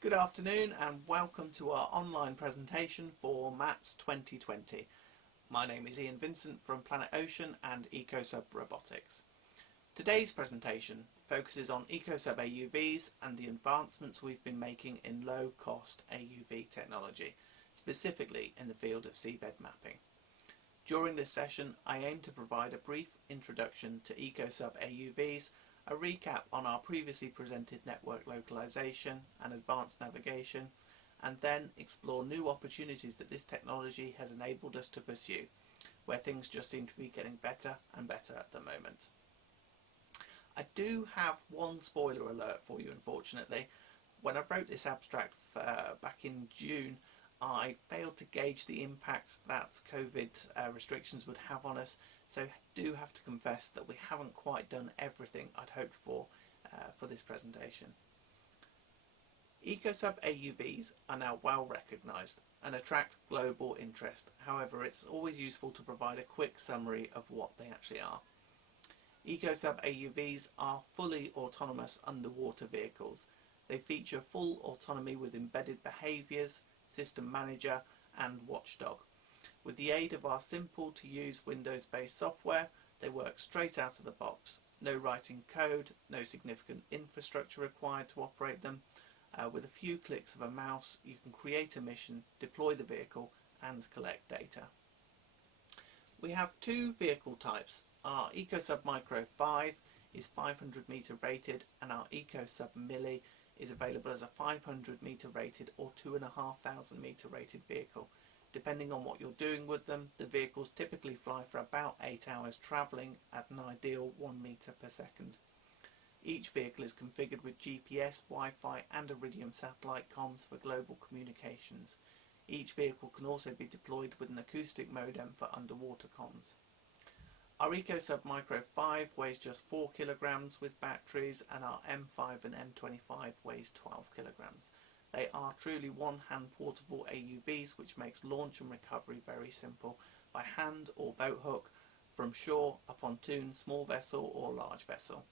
Good afternoon and welcome to our online presentation for MATS 2020. My name is Ian Vincent from Planet Ocean and ecoSUB Robotics. Today's presentation focuses on ecoSUB AUVs and the advancements we've been making in low-cost AUV technology, specifically in the field of seabed mapping. During this session, I aim to provide a brief introduction to ecoSUB AUVs, a recap on our previously presented network localization and advanced navigation, and then explore new opportunities that this technology has enabled us to pursue, where things just seem to be getting better and better at the moment. I do have one spoiler alert for you, unfortunately. When I wrote this abstract back in June, I failed to gauge the impact that COVID restrictions would have on us, so I do have to confess that we haven't quite done everything I'd hoped for this presentation. ecoSUB AUVs are now well recognised and attract global interest. However, it's always useful to provide a quick summary of what they actually are. ecoSUB AUVs are fully autonomous underwater vehicles. They feature full autonomy with embedded behaviours, system manager and watchdog. With the aid of our simple to use Windows-based software, they work straight out of the box. No writing code, no significant infrastructure required to operate them. With a few clicks of a mouse, you can create a mission, deploy the vehicle and collect data. We have two vehicle types. Our ecoSUB Micro 5 is 500 meter rated and our ecoSUB Milli is available as a 500 meter rated or 2,500 meter rated vehicle. Depending on what you're doing with them, the vehicles typically fly for about 8 hours travelling at an ideal 1 meter per second. Each vehicle is configured with GPS, Wi-Fi and Iridium satellite comms for global communications. Each vehicle can also be deployed with an acoustic modem for underwater comms. Our ecoSUB Micro 5 weighs just 4 kilograms with batteries, and our M5 and M25 weighs 12 kilograms. They are truly one-hand portable AUVs, which makes launch and recovery very simple by hand or boat hook from shore, a pontoon, small vessel or large vessel.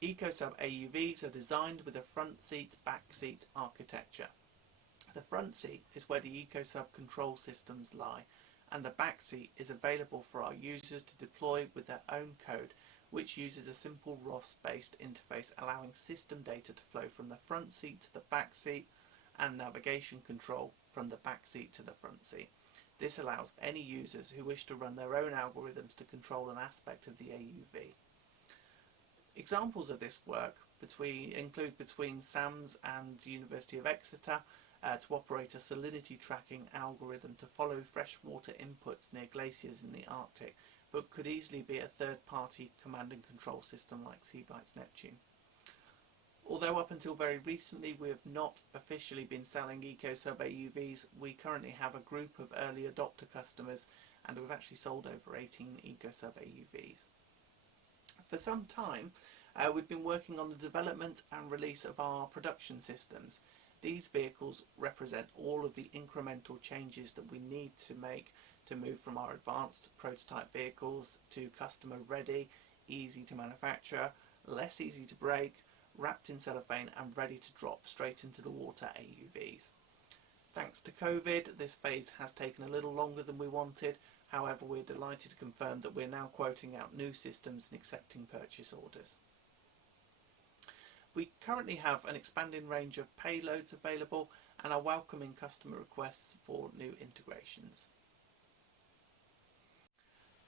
ecoSUB AUVs are designed with a front seat, back seat architecture. The front seat is where the ecoSUB control systems lie, and the back seat is available for our users to deploy with their own code, which uses a simple ROS-based interface allowing system data to flow from the front seat to the back seat and navigation control from the back seat to the front seat. This allows any users who wish to run their own algorithms to control an aspect of the AUV. Examples of this work include between SAMS and University of Exeter to operate a salinity tracking algorithm to follow freshwater inputs near glaciers in the Arctic, but could easily be a third-party command and control system like Seabed's Neptune. Although up until very recently we have not officially been selling ecoSUB AUVs, we currently have a group of early adopter customers and we've actually sold over 18 ecoSUB AUVs. For some time we've been working on the development and release of our production systems. These vehicles represent all of the incremental changes that we need to make to move from our advanced prototype vehicles to customer ready, easy to manufacture, less easy to break, wrapped in cellophane and ready to drop straight into the water AUVs. Thanks to COVID, this phase has taken a little longer than we wanted. However, we're delighted to confirm that we're now quoting out new systems and accepting purchase orders. We currently have an expanding range of payloads available and are welcoming customer requests for new integrations.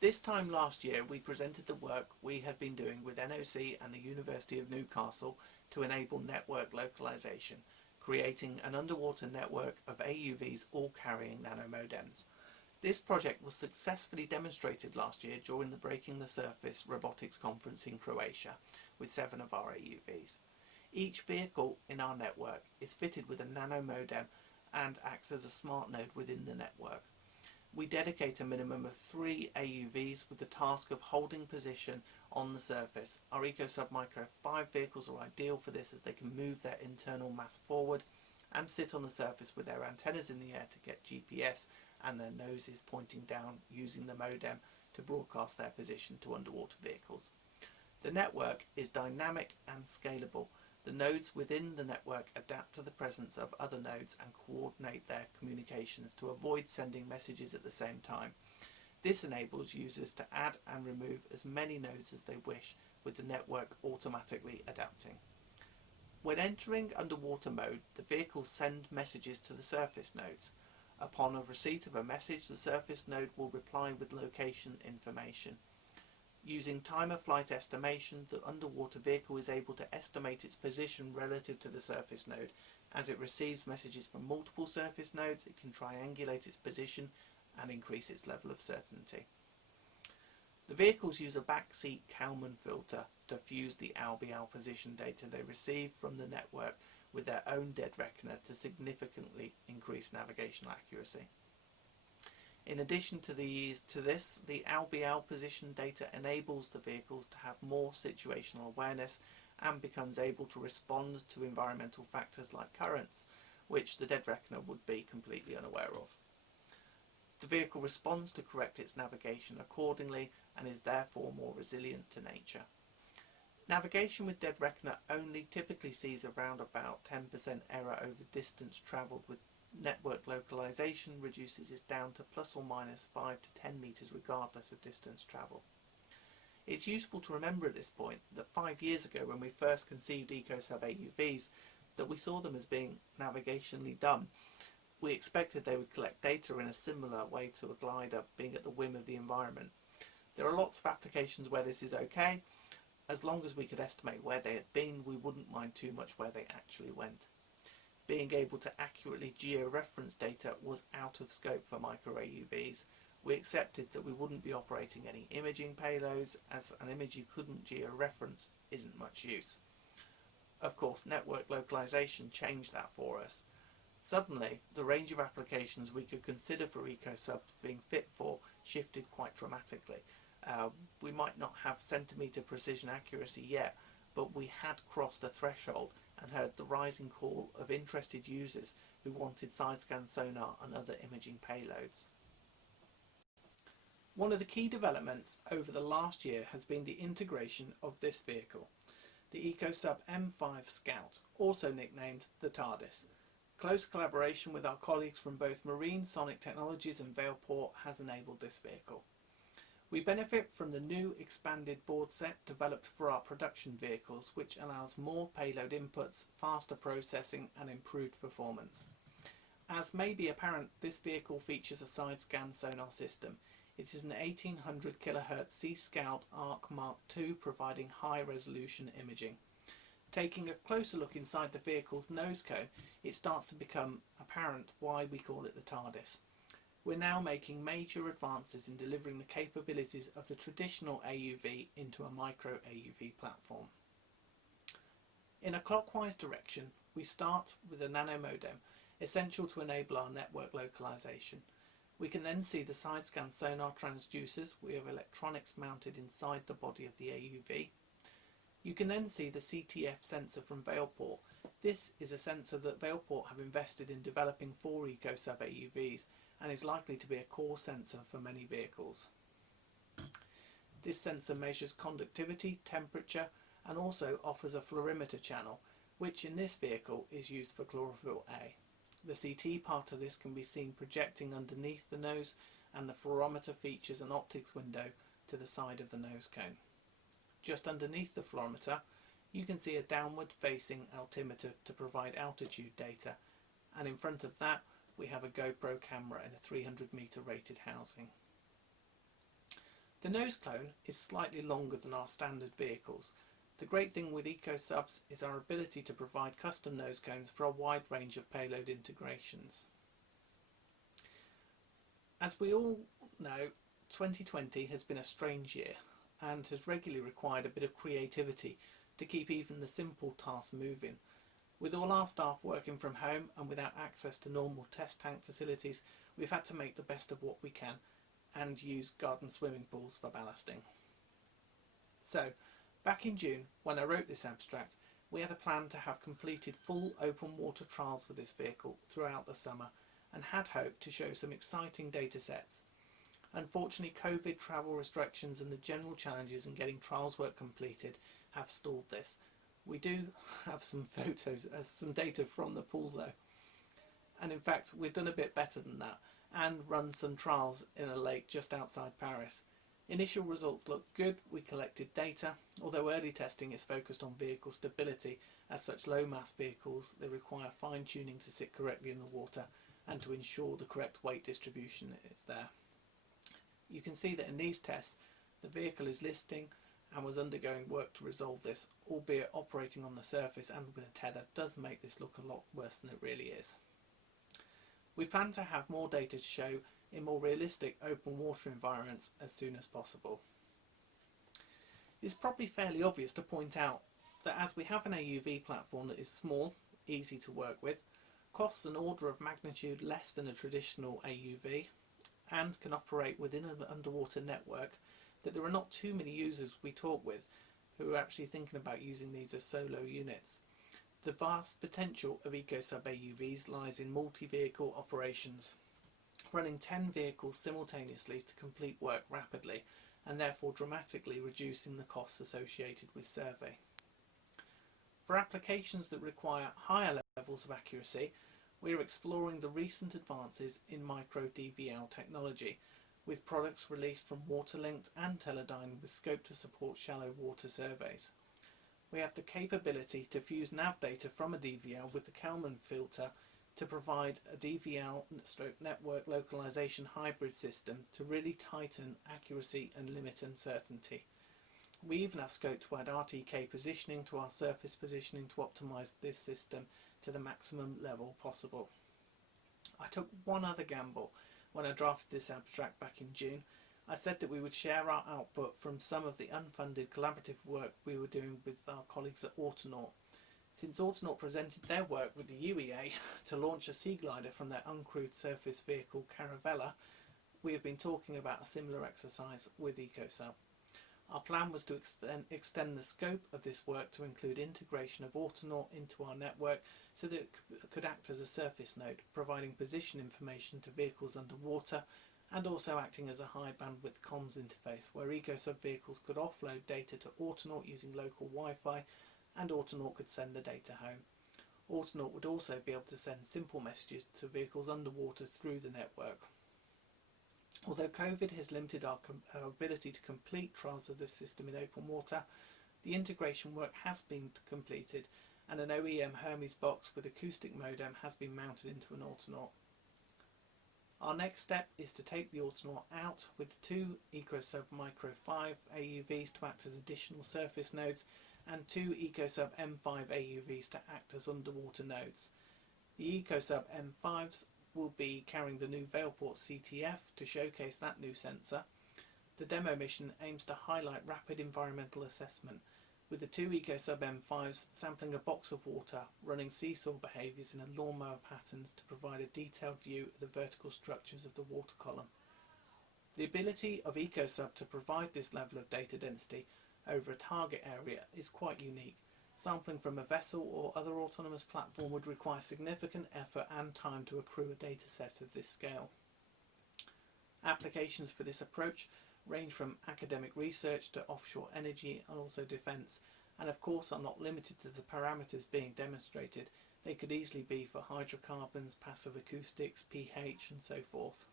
This time last year we presented the work we had been doing with NOC and the University of Newcastle to enable network localization, creating an underwater network of AUVs all carrying nanomodems. This project was successfully demonstrated last year during the Breaking the Surface robotics conference in Croatia with 7 of our AUVs. Each vehicle in our network is fitted with a nanomodem and acts as a smart node within the network. We dedicate a minimum of 3 AUVs with the task of holding position on the surface. Our ecoSUB Micro 5 vehicles are ideal for this as they can move their internal mass forward and sit on the surface with their antennas in the air to get GPS and their noses pointing down using the modem to broadcast their position to underwater vehicles. The network is dynamic and scalable, The nodes within the network adapt to the presence of other nodes and coordinate their communications to avoid sending messages at the same time. This enables users to add and remove as many nodes as they wish, with the network automatically adapting. When entering underwater mode, the vehicles send messages to the surface nodes. Upon a receipt of a message, the surface node will reply with location information. Using time of flight estimation, the underwater vehicle is able to estimate its position relative to the surface node. As it receives messages from multiple surface nodes, it can triangulate its position and increase its level of certainty. The vehicles use a backseat Kalman filter to fuse the AUV position data they receive from the network with their own dead reckoner to significantly increase navigational accuracy. In addition to this, the AUV position data enables the vehicles to have more situational awareness and becomes able to respond to environmental factors like currents, which the dead reckoner would be completely unaware of. The vehicle responds to correct its navigation accordingly and is therefore more resilient to nature. Navigation with dead reckoner only typically sees around about 10% error over distance travelled. With network localization reduces it down to plus or minus 5 to 10 meters regardless of distance travel. It's useful to remember at this point that 5 years ago, when we first conceived ecoSUB AUVs, that we saw them as being navigationally dumb. We expected they would collect data in a similar way to a glider, being at the whim of the environment. There are lots of applications where this is okay. As long as we could estimate where they had been, we wouldn't mind too much where they actually went. Being able to accurately georeference data was out of scope for micro-AUVs. We accepted that we wouldn't be operating any imaging payloads, as an image you couldn't georeference isn't much use. Of course, network localization changed that for us. Suddenly, the range of applications we could consider for ecoSUBs being fit for shifted quite dramatically. We might not have centimetre precision accuracy yet, but we had crossed a threshold and heard the rising call of interested users who wanted side-scan sonar and other imaging payloads. One of the key developments over the last year has been the integration of this vehicle, the ecoSUB M5 Scout, also nicknamed the Tardis. Close collaboration with our colleagues from both Marine Sonic Technologies and Vailport has enabled this vehicle. We benefit from the new expanded board set developed for our production vehicles, which allows more payload inputs, faster processing and improved performance. As may be apparent, this vehicle features a side-scan sonar system. It is an 1800 kHz Sea-Scout Arc Mark II, providing high-resolution imaging. Taking a closer look inside the vehicle's nose cone, it starts to become apparent why we call it the Tardis. We're now making major advances in delivering the capabilities of the traditional AUV into a micro-AUV platform. In a clockwise direction, we start with a nano modem, essential to enable our network localization. We can then see the side-scan sonar transducers. We have electronics mounted inside the body of the AUV. You can then see the CTF sensor from Vailport. This is a sensor that Vailport have invested in developing for ecoSUB AUVs and is likely to be a core sensor for many vehicles. This sensor measures conductivity, temperature and also offers a fluorimeter channel, which in this vehicle is used for chlorophyll A. The CT part of this can be seen projecting underneath the nose, and the fluorometer features an optics window to the side of the nose cone. Just underneath the fluorometer you can see a downward facing altimeter to provide altitude data, and in front of that we have a GoPro camera in a 300 meter rated housing. The nose cone is slightly longer than our standard vehicles. The great thing with ecoSUBs is our ability to provide custom nose cones for a wide range of payload integrations. As we all know, 2020 has been a strange year and has regularly required a bit of creativity to keep even the simple tasks moving. With all our staff working from home and without access to normal test tank facilities, we've had to make the best of what we can and use garden swimming pools for ballasting. So, back in June, when I wrote this abstract, we had a plan to have completed full open water trials with this vehicle throughout the summer and had hoped to show some exciting data sets. Unfortunately, COVID travel restrictions and the general challenges in getting trials work completed have stalled this, We do have some photos, some data from the pool though, and in fact we've done a bit better than that and run some trials in a lake just outside Paris. Initial results looked good. We collected data, although early testing is focused on vehicle stability, as such low mass vehicles they require fine tuning to sit correctly in the water and to ensure the correct weight distribution is there. You can see that in these tests the vehicle is listing and was undergoing work to resolve this, albeit operating on the surface and with a tether does make this look a lot worse than it really is. We plan to have more data to show in more realistic open water environments as soon as possible. It's probably fairly obvious to point out that as we have an AUV platform that is small, easy to work with, costs an order of magnitude less than a traditional AUV, and can operate within an underwater network, that there are not too many users we talk with who are actually thinking about using these as solo units. The vast potential of ecoSUB AUVs lies in multi-vehicle operations, running 10 vehicles simultaneously to complete work rapidly and therefore dramatically reducing the costs associated with survey. For applications that require higher levels of accuracy, we are exploring the recent advances in micro-DVL technology, with products released from Waterlinked and Teledyne with scope to support shallow water surveys. We have the capability to fuse nav data from a DVL with the Kalman filter to provide a DVL/network localization hybrid system to really tighten accuracy and limit uncertainty. We even have scope to add RTK positioning to our surface positioning to optimize this system to the maximum level possible. I took one other gamble when I drafted this abstract back in June. I said that we would share our output from some of the unfunded collaborative work we were doing with our colleagues at Autonaut. Since Autonaut presented their work with the UEA to launch a sea glider from their uncrewed surface vehicle Caravella, we have been talking about a similar exercise with ecoSUB. Our plan was to extend the scope of this work to include integration of Autonaut into our network so that it could act as a surface node, providing position information to vehicles underwater and also acting as a high bandwidth comms interface where ecoSUB vehicles could offload data to Autonaut using local Wi-Fi and Autonaut could send the data home. Autonaut would also be able to send simple messages to vehicles underwater through the network. Although COVID has limited our ability to complete trials of this system in open water, the integration work has been completed and an OEM Hermes box with acoustic modem has been mounted into an Autonaut. Our next step is to take the Autonaut out with two ecoSUB Micro 5 AUVs to act as additional surface nodes and two ecoSUB M5 AUVs to act as underwater nodes. The ecoSUB M5s will be carrying the new Veilport CTF to showcase that new sensor. The demo mission aims to highlight rapid environmental assessment, with the two ecoSUB M5s sampling a box of water, running seesaw behaviours in a lawnmower patterns to provide a detailed view of the vertical structures of the water column. The ability of ecoSUB to provide this level of data density over a target area is quite unique. Sampling from a vessel or other autonomous platform would require significant effort and time to accrue a dataset of this scale. Applications for this approach range from academic research to offshore energy and also defence, and of course are not limited to the parameters being demonstrated. They could easily be for hydrocarbons, passive acoustics, pH and so forth.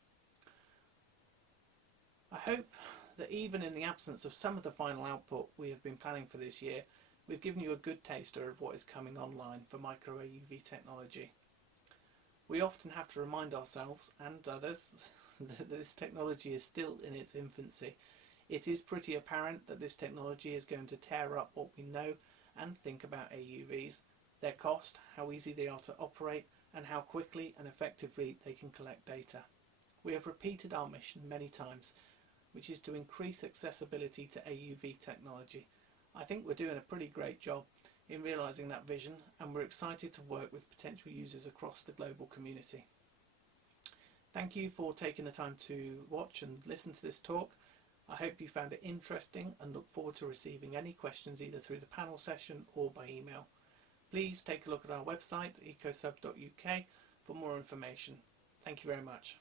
I hope that even in the absence of some of the final output we have been planning for this year, we've given you a good taster of what is coming online for micro-AUV technology. We often have to remind ourselves and others that this technology is still in its infancy. It is pretty apparent that this technology is going to tear up what we know and think about AUVs, their cost, how easy they are to operate, and how quickly and effectively they can collect data. We have repeated our mission many times, which is to increase accessibility to AUV technology. I think we're doing a pretty great job in realising that vision, and we're excited to work with potential users across the global community. Thank you for taking the time to watch and listen to this talk. I hope you found it interesting and look forward to receiving any questions either through the panel session or by email. Please take a look at our website ecosub.uk for more information. Thank you very much.